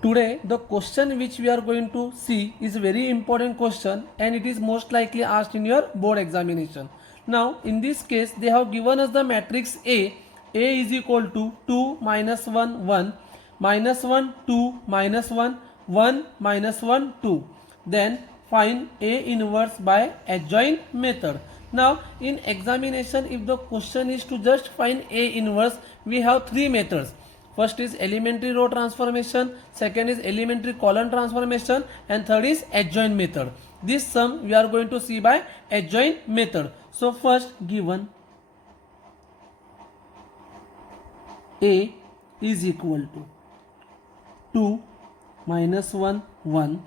Today the question which we are going to see is a very important question and it is most likely asked in your board examination. Now in this case they have given us the matrix A. A is equal to 2 minus 1 1 minus 1 2 minus 1 1 minus 1 2. Then find A inverse by adjoint method. Now in examination if the question is to just find A inverse, we have three methods. First is elementary row transformation, second is elementary column transformation, and third is adjoint method. This sum we are going to see by adjoint method. So first given A is equal to 2 minus 1 1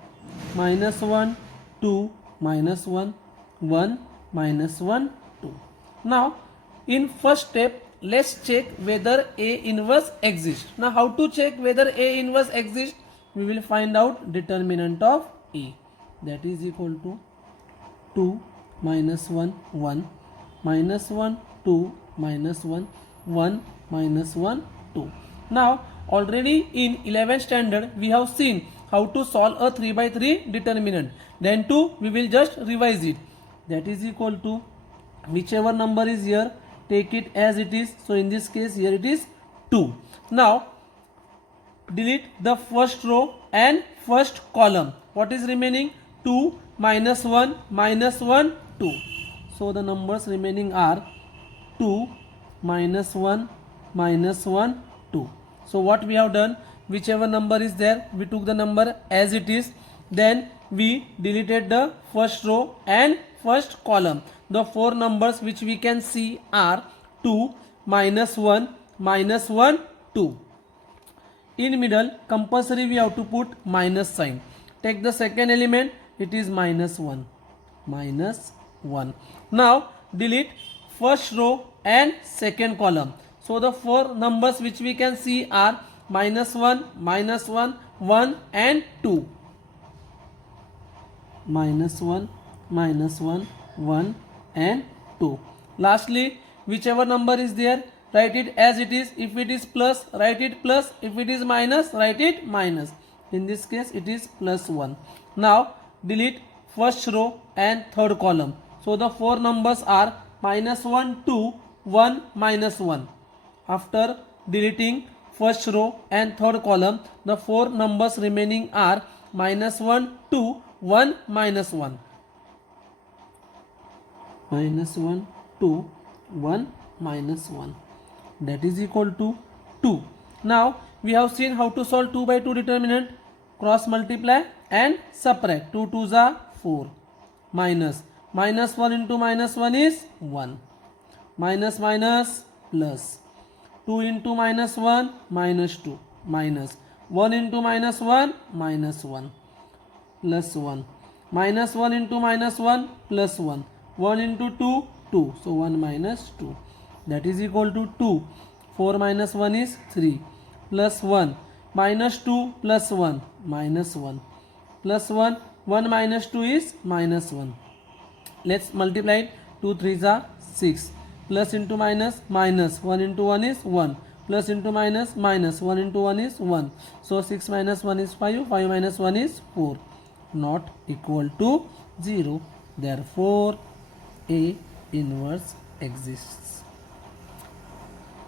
minus 1 2 minus 1 1 minus 1 2. Now in first step let's check whether A inverse exists. Now how to check whether A inverse exists? We will find out determinant of A, that is equal to 2 minus 1 1 minus 1 2 minus 1 1 minus 1 2. Now already in 11th standard we have seen how to solve a 3 by 3 determinant. Then too we will just revise it. That is equal to whichever number is here, take it as it is. So in this case here it is 2. Now delete the first row and first column. What is remaining? 2 minus 1 minus 1 2. So the numbers remaining are 2 minus 1 minus 1 2. So what we have done, whichever number is there we took the number as it is, then we deleted the first row and first column. The four numbers which we can see are 2 minus 1 minus 1 2. In middle compulsory we have to put minus sign. Take the second element, it is minus 1 minus 1. Now delete first row and second column. So the four numbers which we can see are minus 1 minus 1 1 and 2. Minus 1 minus 1 1 and 2. Lastly whichever number is there, write it as it is. If it is plus, write it plus. If it is minus, write it minus. In this case it is plus 1. Now delete first row and third column. So the four numbers are minus 1 2 1 minus 1. After deleting first row and third column, the four numbers remaining are minus 1 2 1 minus 1. Minus 1 2 1 minus 1, that is equal to 2. Now we have seen how to solve 2 by 2 determinant. Cross multiply and subtract. 2 2s are 4 minus 1 into minus 1 is 1 minus minus plus 2 into minus 1 minus 2 minus 1 into minus 1 minus 1 plus 1 minus 1 into minus 1 plus 1 1 into 2 2. So 1 minus 2, that is equal to 2. 4 minus 1 is 3 plus 1 minus 2 plus 1 minus 1 plus 1 1 minus 2 is minus 1. Let's multiply it. 2 3s are 6 plus into minus minus 1 into 1 is 1 plus into minus minus 1 into 1 is 1. So 6 minus 1 is 5, 5 minus 1 is 4, not equal to 0. Therefore A inverse exists.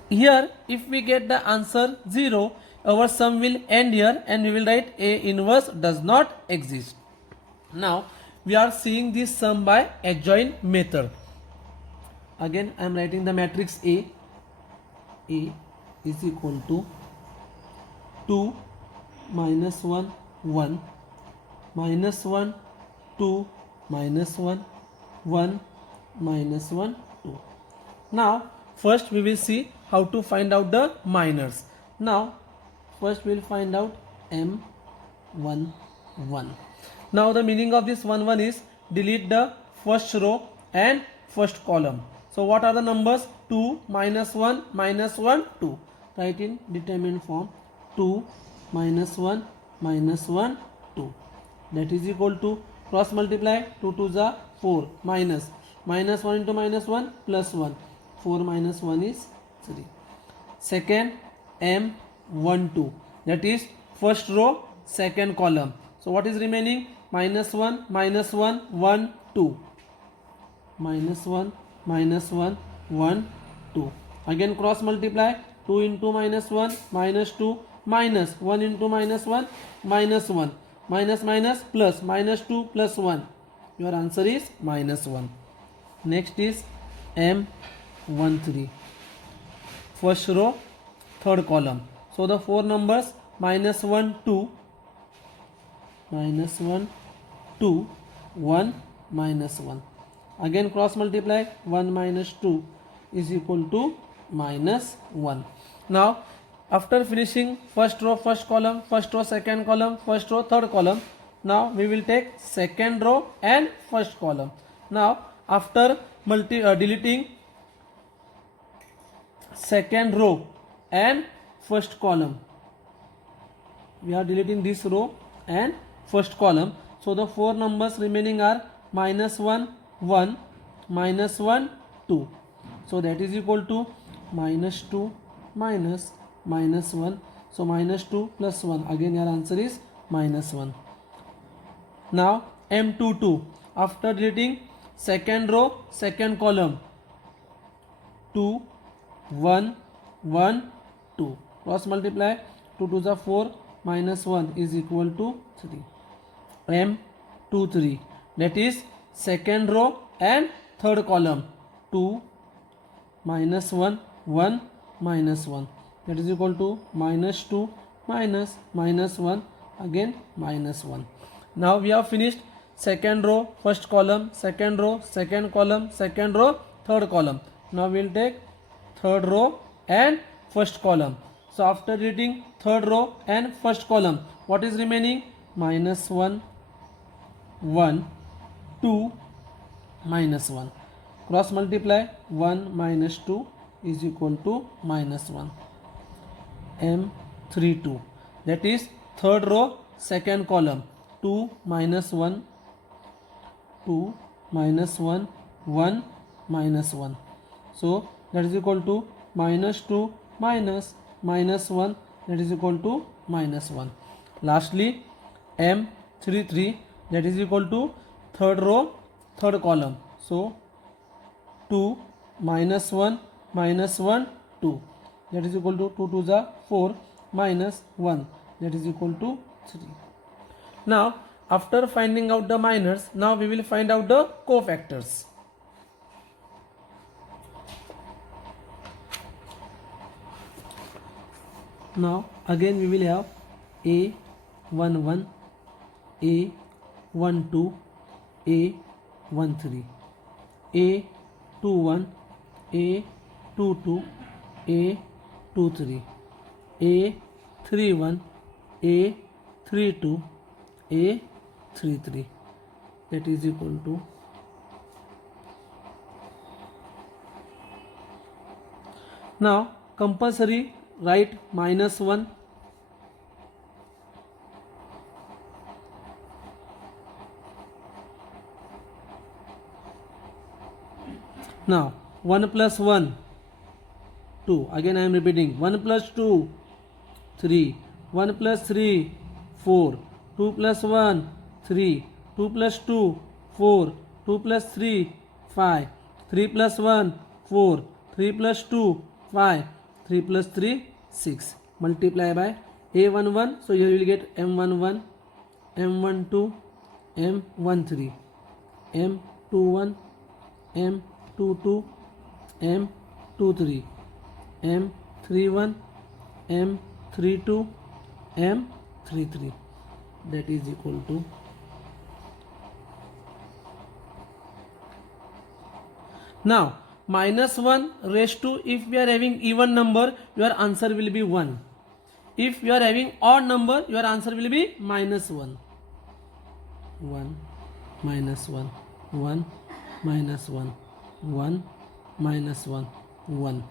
Here if we get the answer 0, our sum will end here and we will write A inverse does not exist. Now we are seeing this sum by adjoint method. Again I am writing the matrix A. A is equal to 2 minus 1 1 minus 1 2 minus 1 1 minus 1 2. Now first we will see how to find out the minors. Now first we will find out M1 1. Now the meaning of this 1 1 is delete the first row and first column. So what are the numbers? 2 minus 1 minus 1 2. Write in determinant form. 2 minus 1 minus 1 2, that is equal to cross multiply. 2 2s are 4 minus 1 into minus 1 plus 1. 4 minus 1 is 3. Second M12, that is first row second column. So what is remaining? Minus 1, 1, 2. Minus 1, 1, 2. Again cross multiply. 2 into minus 1, minus 2, minus 1 into minus 1, minus 1. Minus minus plus, minus 2 plus 1. Your answer is minus 1. Next is M13. First row, third column. So the four numbers minus 1, 2, minus 1, 2, 1, minus 1. Again cross multiply. 1 minus 2 is equal to minus 1. Now after finishing first row, first column, first row, second column, first row, third column, now we will take second row and first column. Now after deleting second row and first column, we are deleting this row and first column. So the four numbers remaining are minus 1, 1, minus 1, 2. So that is equal to minus 2 minus 1. So minus 2 plus 1. Again your answer is minus 1. Now M22. After deleting second row, second column, 2, 1, 1, 2. Cross multiply. 2 to the 4, minus 1 is equal to 3. M23. That is second row and third column. 2, minus 1, 1, minus 1. That is equal to minus 2 minus 1. Again minus 1. Now we have finished second row, first column, second row, second column, second row, third column. Now we will take third row and first column. So after deleting third row and first column, what is remaining? Minus 1, 1, 2, minus 1. Cross multiply. 1 minus 2 is equal to minus 1. M32. That is third row, second column. 2 minus 1, 2 minus 1, 1 minus 1. So that is equal to minus 2 minus 1. That is equal to minus 1. Lastly M33. That is equal to third row, third column. So 2 minus 1, 2. That is equal to 2 to the 4 minus 1. That is equal to 3. Now after finding out the minors, now we will find out the cofactors. Now again we will have A11, A12, A13, A21, A22, A23, A31, A32, A33. That is equal to now compulsory write minus 1. Now 1 plus 1, 2. Again I am repeating. 1 plus 2, 3. 1 plus 3, 4. 2 plus 1, 3. 2 plus 2, 4. 2 plus 3, 5. 3 plus 1, 4. 3 plus 2, 5. 3 plus 3, 6. Multiply by A11. So here you will get M11, M12, M13, M21, M22, M23, M31, M32, M33. That is equal to now minus 1 raised to, if we are having even number, your answer will be 1. If you are having odd number, your answer will be minus 1. 1 minus 1, 1 minus 1, 1 minus 1, 1.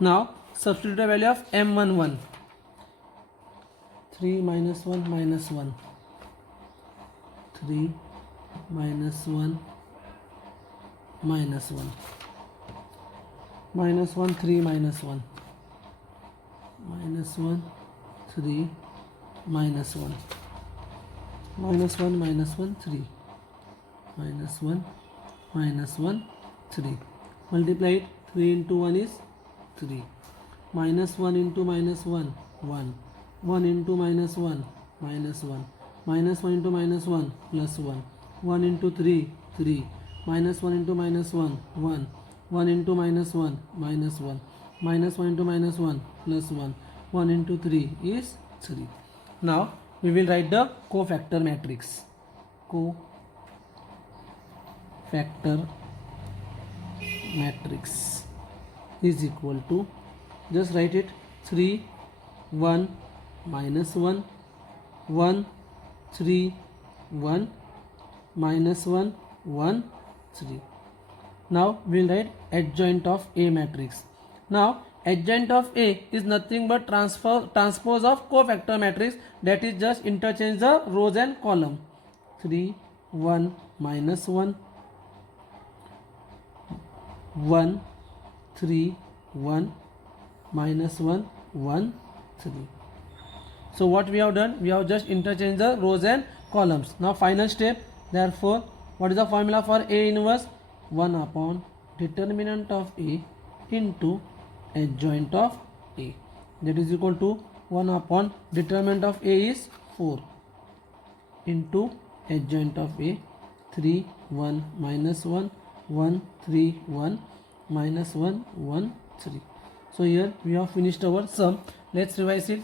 Now substitute the value of M11. 3 minus 1 minus 1. 3 minus 1 minus 1, minus 1 3 minus 1, minus 1 3 minus 1, minus 1 minus 1 3, minus 1 minus 1 3, multiply it, 3 into 1 is 3, minus 1 into minus 1 1, 1 into minus 1 minus 1, minus 1 into minus 1 plus 1, 1 into 3 3, minus 1 into minus 1 1, 1 into minus 1 minus 1, minus 1 into minus 1 plus 1, 1 into 3 is 3. Now we will write the cofactor matrix. Cofactor matrix is equal to, just write it, 3 1 minus 1 1 3 1 minus 1 1 3. Now we will write adjoint of A matrix. Now adjoint of A is nothing but transpose of cofactor matrix, that is just interchange the rows and column. 3 1 minus 1 1 3 1 minus 1 1 3. So what we have done, we have just interchanged the rows and columns. Now final step, therefore what is the formula for A inverse? 1 upon determinant of A into adjoint of A, that is equal to 1 upon determinant of A is 4 into adjoint of A, 3 1 minus 1 1 3 1 minus 1 1 3. So here we have finished our sum. Let's revise it.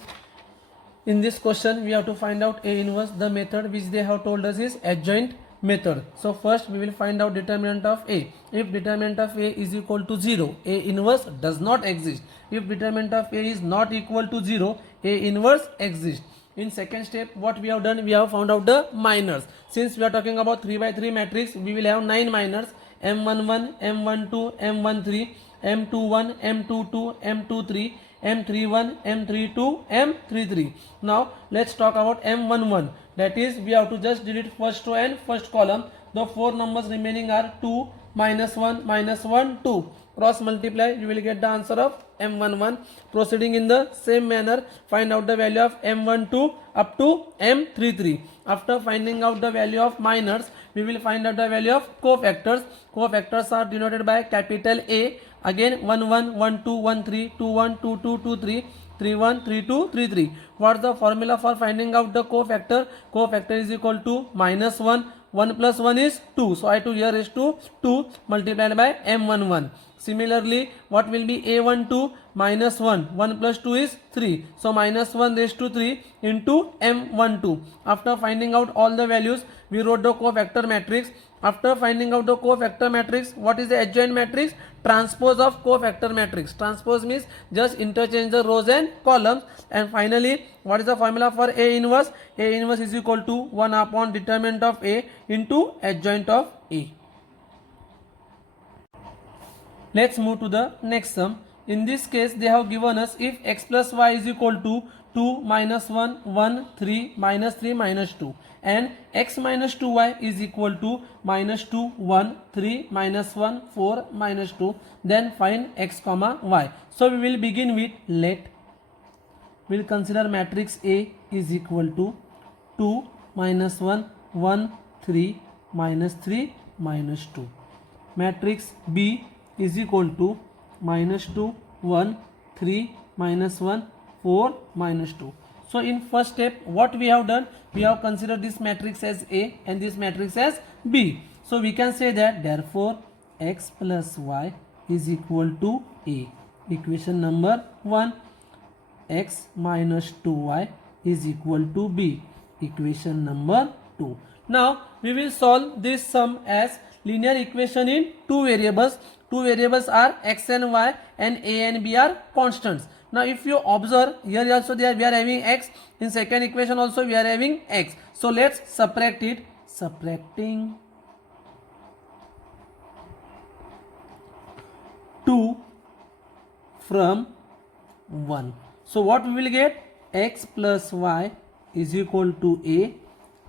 In this question we have to find out A inverse. The method which they have told us is adjoint method. So first we will find out determinant of A. If determinant of A is equal to 0, A inverse does not exist. If determinant of A is not equal to 0, A inverse exists. In second step, what we have done, we have found out the minors. Since we are talking about 3 by 3 matrix, we will have 9 minors: M11, M12, M13, M21, M22, M23, M31, M32, M33. Now let's talk about M11. That is, we have to just delete first row and first column. The 4 numbers remaining are 2, minus 1, minus 1, 2. Cross multiply, you will get the answer of M11. Proceeding in the same manner, find out the value of M12 up to M33. After finding out the value of minors, we will find out the value of cofactors. Cofactors are denoted by capital A. Again 1 1 1 2 1 3 2 1 2 2 2 3 3 1 3 2 3 3. What is the formula for finding out the cofactor? Cofactor is equal to minus 1. 1 plus 1 is 2. So I to here is to 2 multiplied by M11. Similarly, what will be A12 minus 1? 1 plus 2 is 3. So minus 1 raised to 3 into M12. After finding out all the values, we wrote the cofactor matrix. After finding out the cofactor matrix, what is the adjoint matrix? Transpose of cofactor matrix. Transpose means just interchange the rows and columns. And finally, what is the formula for A inverse? A inverse is equal to 1 upon determinant of A into adjoint of A. Let's move to the next sum. In this case, they have given us if x plus y is equal to 2 minus 1 1 3 minus 3 minus 2 and x minus 2y is equal to minus 2 1 3 minus 1 4 minus 2, then find x comma y. So we will begin with we'll consider matrix A is equal to 2 minus 1 1 3 minus 3 minus 2. Matrix B is equal to minus 2 1 3 minus 1 4 minus 2. So in first step, what we have done, we have considered this matrix as A and this matrix as B. So we can say that therefore x plus y is equal to A. Equation number 1. X minus 2y is equal to B. Equation number 2. Now we will solve this sum as linear equation in two variables. Two variables are x and y and a and b are constants. Now if you observe, here also we are having x, in second equation also we are having x. So let's subtract it. Subtracting 2 from 1. So what we will get? X plus y is equal to A,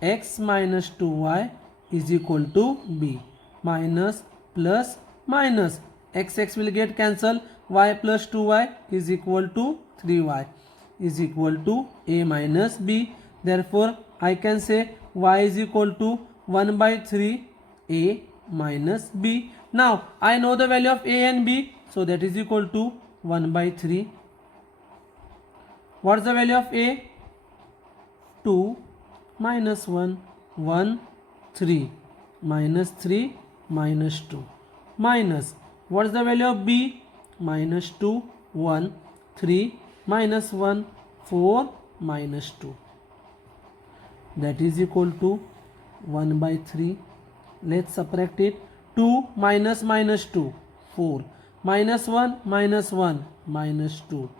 x minus 2y is equal to B, minus plus minus. X will get cancelled. Y plus 2y is equal to 3y is equal to a minus b. Therefore, I can say y is equal to 1 by 3 a minus b. Now, I know the value of a and b. So, that is equal to 1 by 3. What is the value of a? 2 minus 1, 1, 3, minus 3, minus 2, minus, what is the value of b? Minus 2, 1, 3, minus 1, 4, minus 2. That is equal to 1 by 3. Let's subtract it. 2 minus minus 2, 4, minus 1, minus 1, minus 2,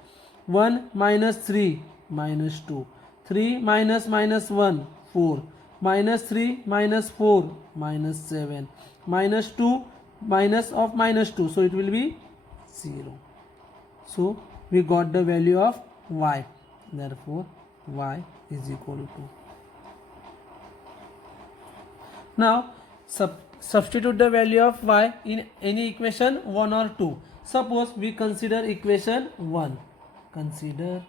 1 minus 3, minus 2, 3 minus minus 1, 4, minus 3 minus 4, minus 7, minus 2 minus of minus 2, so it will be 0. So we got the value of y. Therefore y is equal to. Now substitute the value of y in any equation 1 or 2. Suppose we consider equation 1. Consider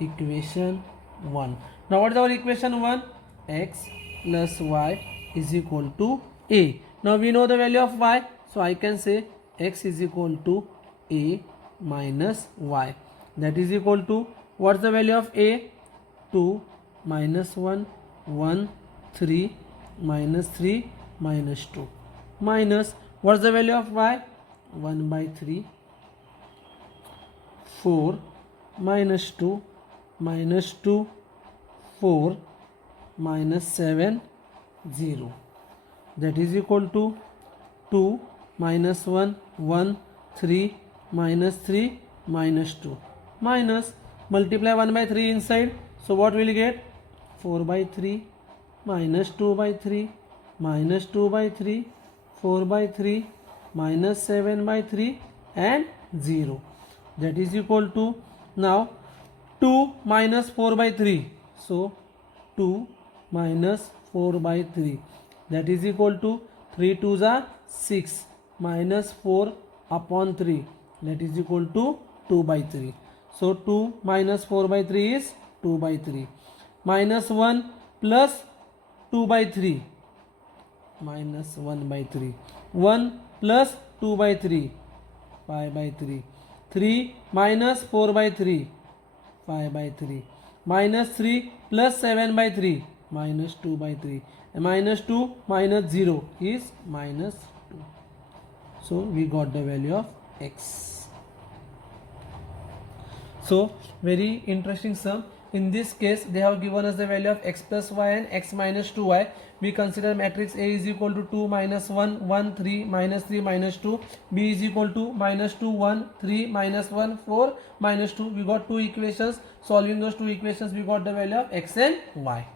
equation 1. Now what is our equation 1? X plus y is equal to a. Now we know the value of y, so I can say x is equal to a minus y. That is equal to, what is the value of a? 2 minus 1, 1, 3, minus 3, minus 2, minus, what is the value of y? 1 by 3, 4, minus 2, minus 2, 4, minus 7, 0. That is equal to 2 minus 1, 1, 3, minus 3, minus 2, minus, multiply 1 by 3 inside. So what will you get? 4 by 3, minus 2 by 3, minus 2 by 3, 4 by 3, minus 7 by 3 and 0. That is equal to, now 2 minus 4 by 3. So 2 minus 4 by 3. That is equal to 3 2s are 6 minus 4 upon 3. That is equal to 2 by 3. So 2 minus 4 by 3 is 2 by 3. Minus 1 plus 2 by 3. Minus 1 by 3. 1 plus 2 by 3. 5 by 3. 3 minus 4 by 3. 5 by 3. Minus 3 plus 7 by 3. Minus 2 by 3. And minus 2 minus 0 is minus 2. So we got the value of x. So very interesting sum. In this case they have given us the value of x plus y and x minus 2y. We consider matrix A is equal to 2 minus 1 1 3 minus 3 minus 2. B is equal to minus 2 1 3 minus 1 4 minus 2. We got two equations. Solving those two equations we got the value of x and y.